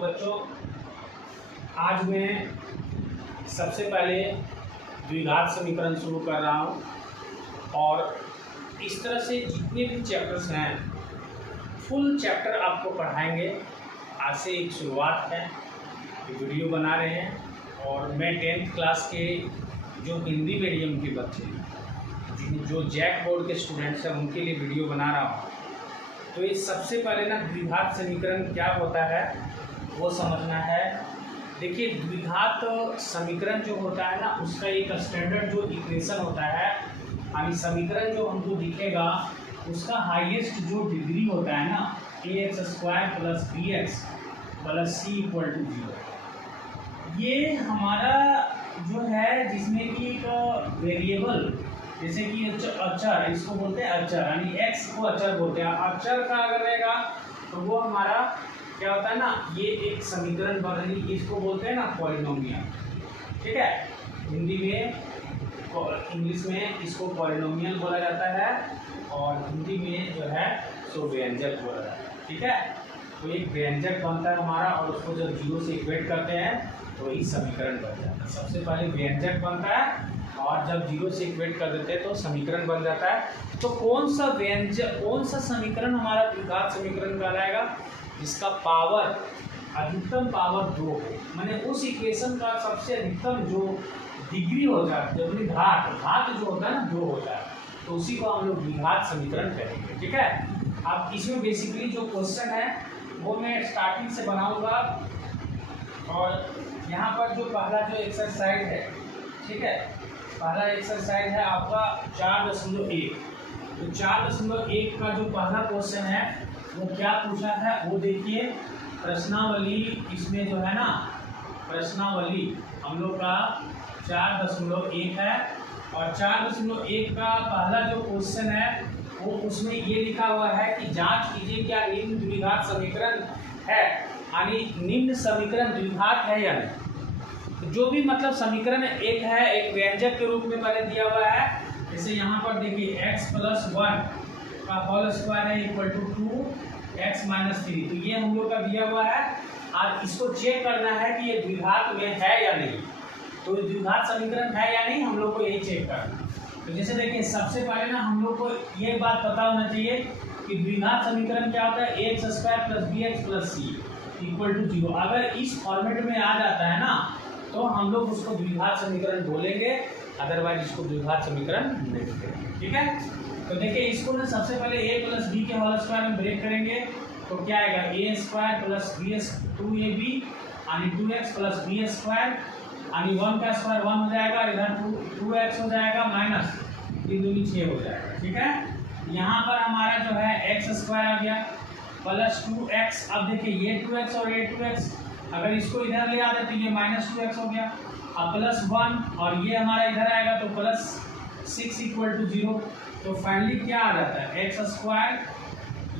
बच्चों, आज मैं सबसे पहले द्विघात समीकरण शुरू कर रहा हूँ और इस तरह से जितने भी चैप्टर्स हैं फुल चैप्टर आपको पढ़ाएंगे। आज से एक शुरुआत है, वीडियो बना रहे हैं और मैं 10th क्लास के जो हिंदी मीडियम के बच्चे हैं, जो जैक बोर्ड के स्टूडेंट्स हैं, उनके लिए वीडियो बना रहा हूँ। तो ये सबसे पहले ना द्विघात समीकरण क्या होता है वो समझना है। देखिए, द्विघात समीकरण जो होता है ना, उसका एक स्टैंडर्ड जो इक्वेशन होता है, यानी समीकरण जो हमको दिखेगा उसका हाईएस्ट जो डिग्री होता है ना, ax² + bx + c = 0। ये हमारा जो है जिसमें कि एक वेरिएबल, जैसे कि अचर, इसको बोलते हैं अचर, यानी x को अचर बोलते हैं। अचर का अगर रहेगा तो वो हमारा क्या होता है ना, ये एक समीकरण बन रही, इसको बोलते हैं ना पॉलिनोमियल। ठीक है, हिंदी में, इंग्लिश में इसको पॉलिनोमियल बोला जाता है और हिंदी में जो है सो व्यंजक बोला जाता है। ठीक है, तो एक व्यंजक बनता है हमारा और उसको जब 0 से इक्वेट करते हैं तो ये समीकरण बन जाता है। सबसे पहले व्यंजक बनता है और जब 0 से इक्वेट कर देते हैं तो समीकरण बन जाता है। तो कौन सा व्यंजक, कौन सा समीकरण हमारा द्विघात समीकरण कहलाएगा, जिसका पावर अधिकतम पावर 2 हो, माने उस इक्वेशन का सबसे अधिकतम जो डिग्री होता है, जब घात जो होता है ना 2 होता है, तो उसी को हम लोग द्विघात समीकरण कहेंगे। ठीक है, अब इसमें बेसिकली जो क्वेश्चन है वो मैं स्टार्टिंग से बनाऊंगा और यहाँ पर जो पहला जो एक्सरसाइज है, ठीक है, पहला एक्सरसाइज है आपका 4.1। तो 4.1 का जो पहला क्वेश्चन है वो क्या पूछा है वो देखिए। प्रश्नावली इसमें जो है ना, प्रश्नावली हम लोग का 4.1 है और 4.1 का पहला जो क्वेश्चन है वो उसमें ये लिखा हुआ है कि जांच कीजिए क्या निम्न द्विघात समीकरण है, यानी निम्न समीकरण द्विघात है या नहीं। जो भी मतलब समीकरण एक है, एक व्यंजक के रूप में पहले दिया हुआ है। जैसे यहाँ पर देखिए x + 1 का होल स्क्वायर है = 2x - 3, तो ये हम लोग का दिया हुआ है और इसको चेक करना है कि ये द्विघात में है या नहीं। तो द्विघात समीकरण है या नहीं, हम लोग को यही चेक करना है। तो जैसे देखिए, सबसे पहले ना हम लोग को ये बात पता होना चाहिए कि द्विघात समीकरण क्या होता है, ax² + bx + c = 0। अगर इस फॉर्मेट में आ जाता है ना तो हम लोग उसको द्विघात समीकरण बोलेंगे, अदरवाइज इसको द्विघात समीकरण नहीं बोलेंगे। ठीक है, तो देखिए इसको ना सबसे पहले a + b के होल स्क्वायर में ब्रेक करेंगे तो क्या आएगा, a² + bs 2ab यानी 2x + b² यानी 1 का स्क्वायर 1 हो जाएगा, इधर 2x हो जाएगा माइनस 3 दूनी 6 हो जाएगा। ठीक है, यहाँ पर हमारा जो है x² आ गया + 2x। अब देखिए ये 2x और ये 2x, अगर इसको इधर ले आते तो ये -2x हो गया, अब +1 और ये हमारा इधर आएगा तो +6 = 0। तो फाइनली क्या आ जाता है, x²,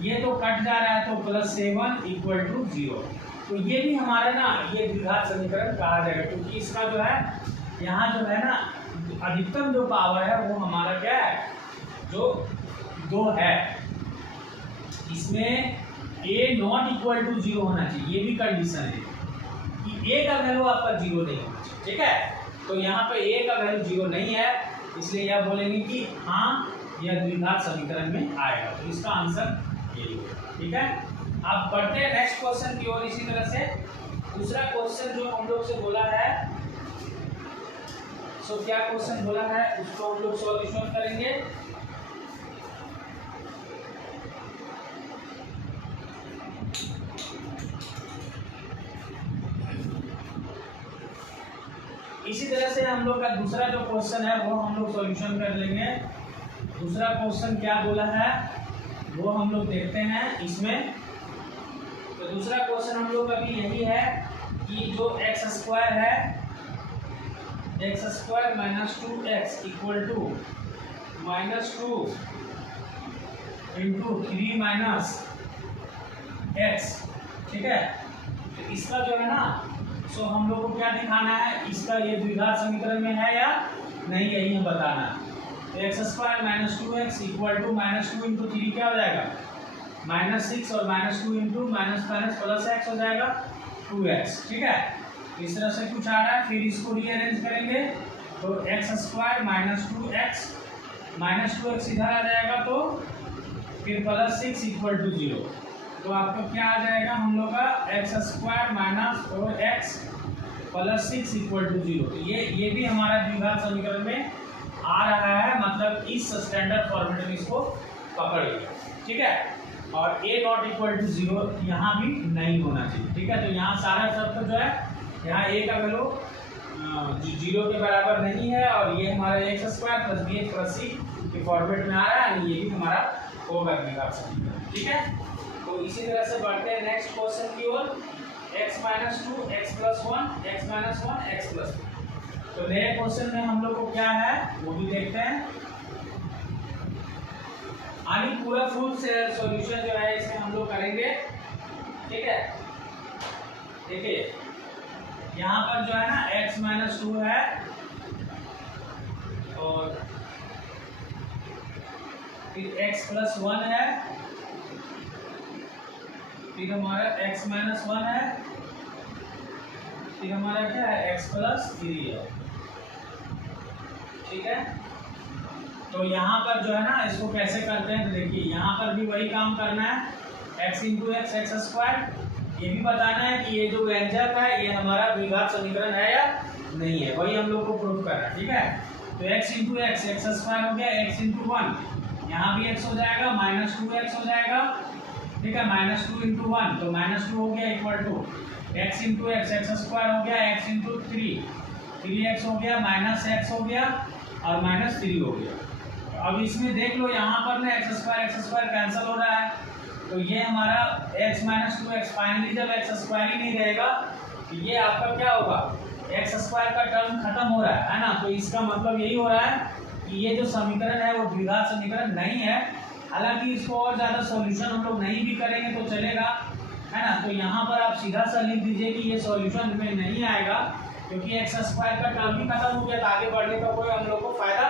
ये तो कट जा रहा है तो +7 = 0। तो ये भी हमारा ना ये द्विघात समीकरण कहा जाएगा, क्योंकि इसका जो है यहाँ जो है ना अधिकतम जो पावर है वो हमारा क्या है, जो 2 है। इसमें a ≠ 0 होना चाहिए, ये भी कंडीशन है कि a का वैल्यू आपका 0 नहीं होना चाहिए। ठीक है, तो यहाँ पे a का वैल्यू 0 नहीं है, इसलिए यह बोलेंगे कि हाँ यह द्विघात समीकरण में आएगा। तो इसका आंसर यही होगा। ठीक है, आप बढ़ते हैं नेक्स्ट क्वेश्चन की ओर। इसी तरह से दूसरा क्वेश्चन जो हम लोग से बोला है, सो क्या क्वेश्चन बोला है उसको हम लोग सॉल्यूशन करेंगे। इसी तरह से हम लोग का दूसरा जो क्वेश्चन है वो हम लोग सॉल्यूशन कर लेंगे। दूसरा क्वेश्चन क्या बोला है वो हम लोग देखते हैं इसमें। तो दूसरा क्वेश्चन हम लोग का भी यही है कि जो x² है, x² - 2x = -2 × 3 - x। ठीक है, तो इसका जो है ना, सो हम लोग को क्या दिखाना है, इसका ये द्विघात समीकरण में है या नहीं, यही हमें बताना है। तो x² - 2x = -2 × 3 क्या हो जाएगा, -6 और -2 × -+ हो जाएगा। 2x, ठीक है। इस तरह से कुछ आ रहा है, फिर इसको रीअरेंज करेंगे तो एक्स स्क्वायर माइनस 2x इधर आ जाएगा, तो फिर प्लस 6 इक्वल टू 0। तो आपका क्या आ जाएगा हम लोग का x square minus 4x plus 6 equal to 0। ये भी हमारा द्विघात समीकरण में आ रहा है, मतलब इस स्टैंडर्ड फॉर्मेट में इसको पकड़ लिया, ठीक है। और a नॉट इक्वल टू 0 यहाँ भी नहीं होना चाहिए, ठीक है। तो यहाँ सारा शब्द जो है, यहाँ a का वैल्यू 0 के बराबर नहीं है, और ये हमारा x square plus b x plus c के फॉर्मेट में आ रहा है, ये भी हमारा होगा द्विघात समीकरण, ठीक है। तो इसी तरह से बढ़ते हैं नेक्स्ट क्वेश्चन की ओर। x minus 2 x plus 1 x minus 1 x plus 2। तो नए क्वेश्चन में हम लोग को क्या है वो भी देखते हैं। आनी पूरा फुल सॉल्यूशन जो है इसमें हम लोग करेंगे, ठीक है। देखिए यहाँ पर जो है ना x माइनस 2 है, और फिर x प्लस 1 है, फिर हमारा x माइनस 1 है, फिर हमारा क्या है x प्लस 3 है, ठीक है। तो यहाँ पर जो है ना इसको कैसे करते हैं, तो देखिए यहाँ पर भी वही काम करना है, x into x x square. ये भी बताना है कि ये जो व्यंजक है ये हमारा द्विघात समीकरण है या नहीं है, वही हम लोग को प्रूफ करना है, ठीक है। तो x into x x square हो गया, x इंटू 1 यहाँ भी x हो जाएगा, माइनस 2x हो जाएगा, ठीक है। माइनस 2 इंटू 1 तो माइनस 2 हो गया equal to x into x x square हो गया, x इंटू 3x हो गया, माइनस x हो गया और माइनस 3 हो गया। अब इसमें देख लो यहाँ पर ना x स्क्वायर कैंसिल हो रहा है, तो ये हमारा x माइनस 2x, फाइनली जब x स्क्वायर ही नहीं रहेगा तो ये आपका क्या होगा, x स्क्वायर का टर्म खत्म हो रहा है ना। तो इसका मतलब यही हो रहा है कि ये जो समीकरण है वो द्विघात समीकरण नहीं है। हालांकि इसको और ज़्यादा सॉल्यूशन हम लोग नहीं भी करेंगे तो चलेगा, है ना। तो यहाँ पर आप सीधा सा लिख दीजिए कि ये सॉल्यूशन में नहीं आएगा, क्योंकि एक्स स्क्वायर का टर्म भी खत्म हो गया, तो आगे बढ़ने का कोई हम लोग को फायदा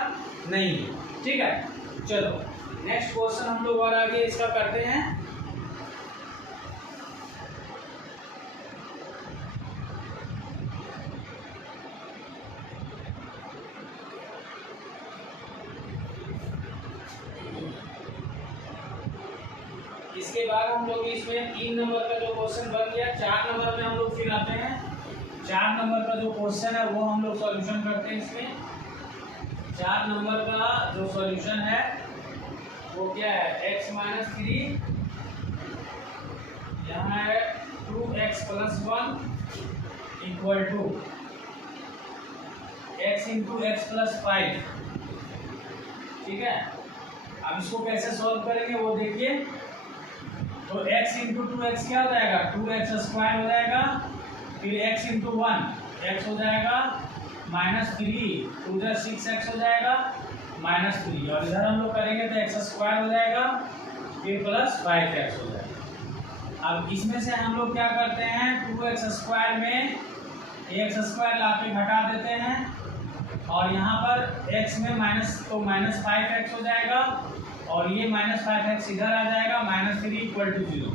नहीं है, ठीक है। चलो नेक्स्ट क्वेश्चन हम लोग और आगे इसका करते हैं। इसके बाद हम लोग इसमें 3 नंबर का जो क्वेश्चन बन गया, 4 नंबर में हम लोग फिर आते हैं। 4 नंबर का जो क्वेश्चन है वो हम लोग सॉल्यूशन करते हैं। इसमें 4 नंबर का जो सॉल्यूशन है वो क्या है, x माइनस 3 यहाँ है 2x plus 1 equal to x into x plus 5, ठीक है। अब इसको कैसे सॉल्व करेंगे वो देखिए। तो x इंटू 2x क्या हो जाएगा, 2x स्क्वायर हो जाएगा, फिर x इंटू 1 x हो जाएगा, माइनस 3 2 6x हो जाएगा, माइनस 3, और इधर हम लोग करेंगे तो x स्क्वायर हो जाएगा, फिर प्लस 5x हो जाएगा। अब इसमें से हम लोग क्या करते हैं, 2x स्क्वायर में x स्क्वायर ला के घटा देते हैं, और यहाँ पर x में माइनस, तो माइनस 5x हो जाएगा, और ये माइनस 5x इधर आ जाएगा, माइनस 3 इक्वल टू 0।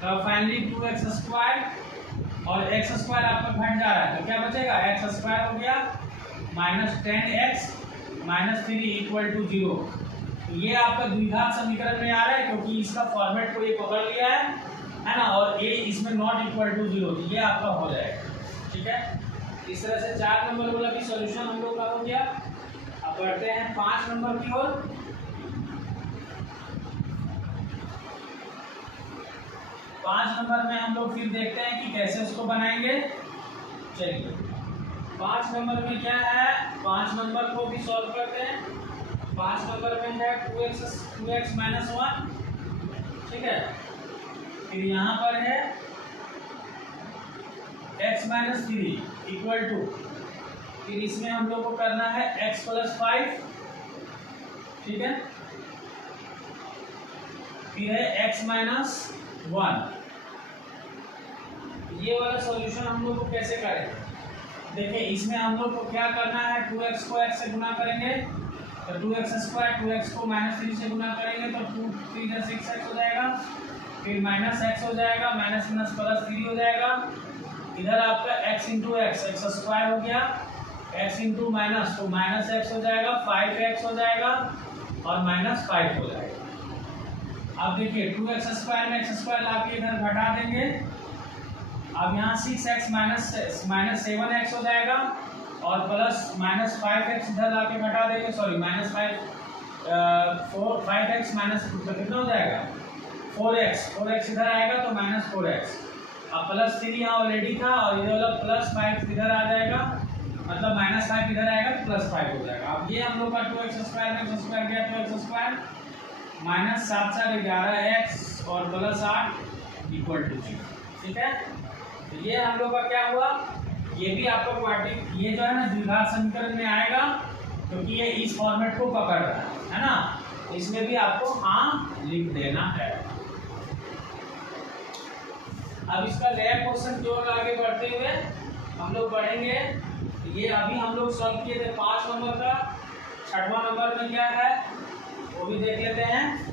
तो फाइनली 2x स्क्वायर और x स्क्वायर आपका घट जा रहा है, तो क्या बचेगा, x स्क्वायर हो गया minus 10x minus 3 equal to 0। तो ये आपका द्विघात समीकरण में आ रहा है, क्योंकि इसका फॉर्मेट को ये पकड़ लिया है ना, और ये इसमें नॉट इक्वल टू 0, तो ये आपका हो जाएगा, ठीक है। इस तरह से 4 नंबर वाला भी सॉल्यूशन हम लोग का हो गया। अब बढ़ते हैं 5 नंबर की ओर। 5 नंबर में हम लोग फिर देखते हैं कि कैसे उसको बनाएंगे। चलिए 5 नंबर में क्या है, 5 नंबर को भी सॉल्व करते हैं। 5 नंबर में है 2x माइनस 1, ठीक है। फिर यहाँ पर है x माइनस 3 इक्वल टू, फिर इसमें हम लोग को करना है x प्लस 5, ठीक है। फिर है x माइनस 1। ये वाला सॉल्यूशन हम लोग को कैसे करें, देखिए इसमें हम लोग को क्या करना है, 2x को x से गुना करेंगे तो 2x स्क्वायर, 2x को माइनस 3 से गुना करेंगे तो 2 3 6x हो जाएगा, फिर माइनस x हो जाएगा, माइनस माइनस प्लस 3 हो जाएगा, इधर आपका x into x x square हो गया, x इंटू माइनस तो माइनस एक्स हो जाएगा, 5x हो जाएगा और माइनस 5 हो जाएगा। अब देखिए 2x स्क्वायर में x स्क्वायर लाके इधर घटा देंगे। अब यहाँ 6x माइनस 7x हो जाएगा और प्लस माइनस 5x इधर लाके घटा देंगे, सॉरी माइनस 5x माइनस कितना हो जाएगा 4x इधर आएगा तो माइनस 4x। अब प्लस 3 यहाँ ऑलरेडी था और इधर वाला प्लस 5 इधर आ जाएगा, मतलब माइनस 5 इधर आएगा तो प्लस 5 हो जाएगा। अब ये हम लोग का 2x स्क्वायर में x स्क्वायर गया, 2x स्क्वायर माइनस 7 7 11x और प्लस 8 इक्वल टू 0। ठीक है, तो ये हम लोग का क्या हुआ, ये भी आपका क्वाड्रेटिक, ये जो है ना द्विघात समीकरण में आएगा क्योंकि ये इस फॉर्मेट को पकड़ रहा है ना, इसमें भी आपको हाँ लिख देना है। अब इसका नया क्वेश्चन की ओर आगे बढ़ते हुए हम लोग बढ़ेंगे। ये अभी हम लोग सॉल्व किए थे 5 नंबर का, 6वां नंबर में क्या है वो भी देख लेते हैं।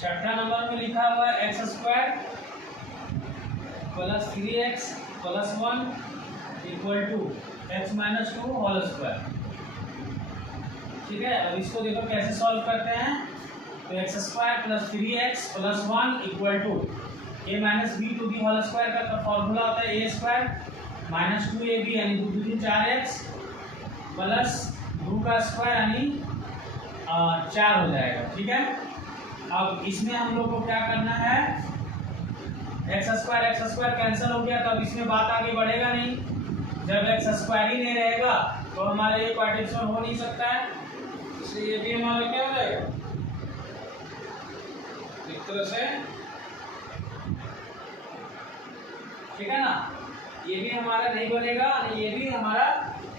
छठा नंबर में लिखा हुआ है x square plus 3x plus 1 equal to x minus 2 whole square. ठीक है, अब इसको देखो कैसे सॉल्व करते हैं। तो x square plus 3x plus 1 equal to a minus b to the whole square का फॉर्मूला होता है a स्क्वायर माइनस 2ab यानी 2 दूनी 4x प्लस 2 का स्क्वायर यानी 4 हो जाएगा। ठीक है, अब इसमें हम लोग को क्या करना है, एक्स स्क्वायर कैंसिल हो गया तो अब इसमें बात आगे बढ़ेगा नहीं। जब एक्स स्क्वायर ही नहीं रहेगा तो हमारे ये पार्टीशन हो नहीं सकता है, इसलिए ये भी हमारा क्या हो जाएगा एक तरह से। ठीक है ना, ये भी हमारा नहीं बनेगा और ये भी हमारा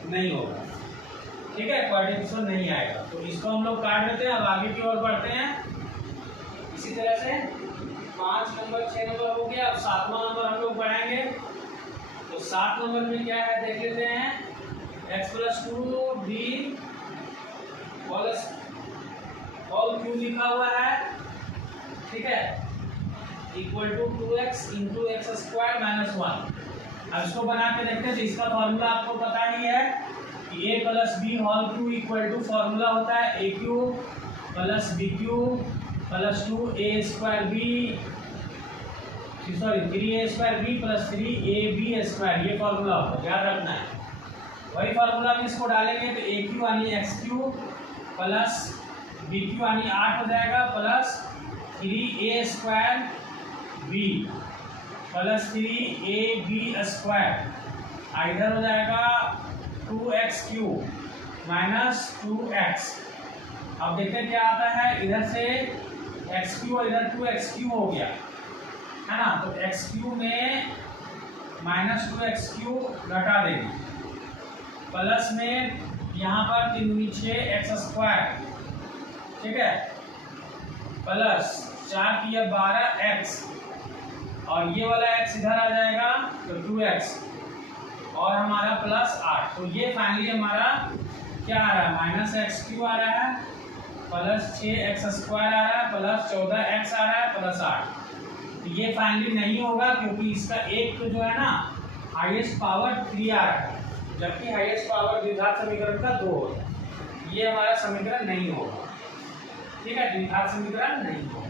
नहीं होगा। ठीक है, पार्टीशन नहीं आएगा तो इसको हम लोग काट देते हैं। अब आगे की ओर बढ़ते हैं। इसी तरह से 5 नंबर 6 नंबर हो गया। अब 7वां नंबर हम लोग बढ़ाएंगे। तो 7 नंबर में क्या है देख लेते हैं। x plus 2b whole cube लिखा हुआ है। ठीक है, equal to 2x into x square minus 1। अब इसको बना के देखते हैं। तो इसका फॉर्मूला आपको पता ही है कि a plus b whole cube equal to formula होता है a cube plus b cube plus 2a square b, sorry 3a square b plus 3ab square, ये फॉर्मूला होता है, याद रखना है। वही फॉर्मूला में इसको डालेंगे तो a क्यू यानी x cube plus b cube यानी 8 हो जाएगा plus 3a square b plus 3ab square, इधर हो जाएगा 2x क्यूब माइनस 2x। अब देखते हैं क्या आता है। इधर से एक्स क्यू और इधर 2x क्यू हो गया है ना, तो एक्स क्यू में माइनस 2x क्यू घटा देंगे, प्लस में यहाँ पर 3 दूनी 6x स्क्वायर। ठीक है, प्लस 4 की 12x और ये वाला x इधर आ जाएगा तो 2x और हमारा प्लस 8। तो ये फाइनली हमारा क्या आ रहा है, माइनस एक्स क्यू आ रहा है प्लस 6x स्क्वायर आ रहा है प्लस 14x आ रहा है प्लस 8। तो ये फाइनली नहीं होगा क्योंकि इसका एक तो जो है ना हाईएस्ट पावर 3 आ रहा है, जबकि हाईएस्ट पावर द्विघात समीकरण का 2 होता है। ये हमारा समीकरण नहीं होगा। ठीक है, द्विघात समीकरण नहीं होगा।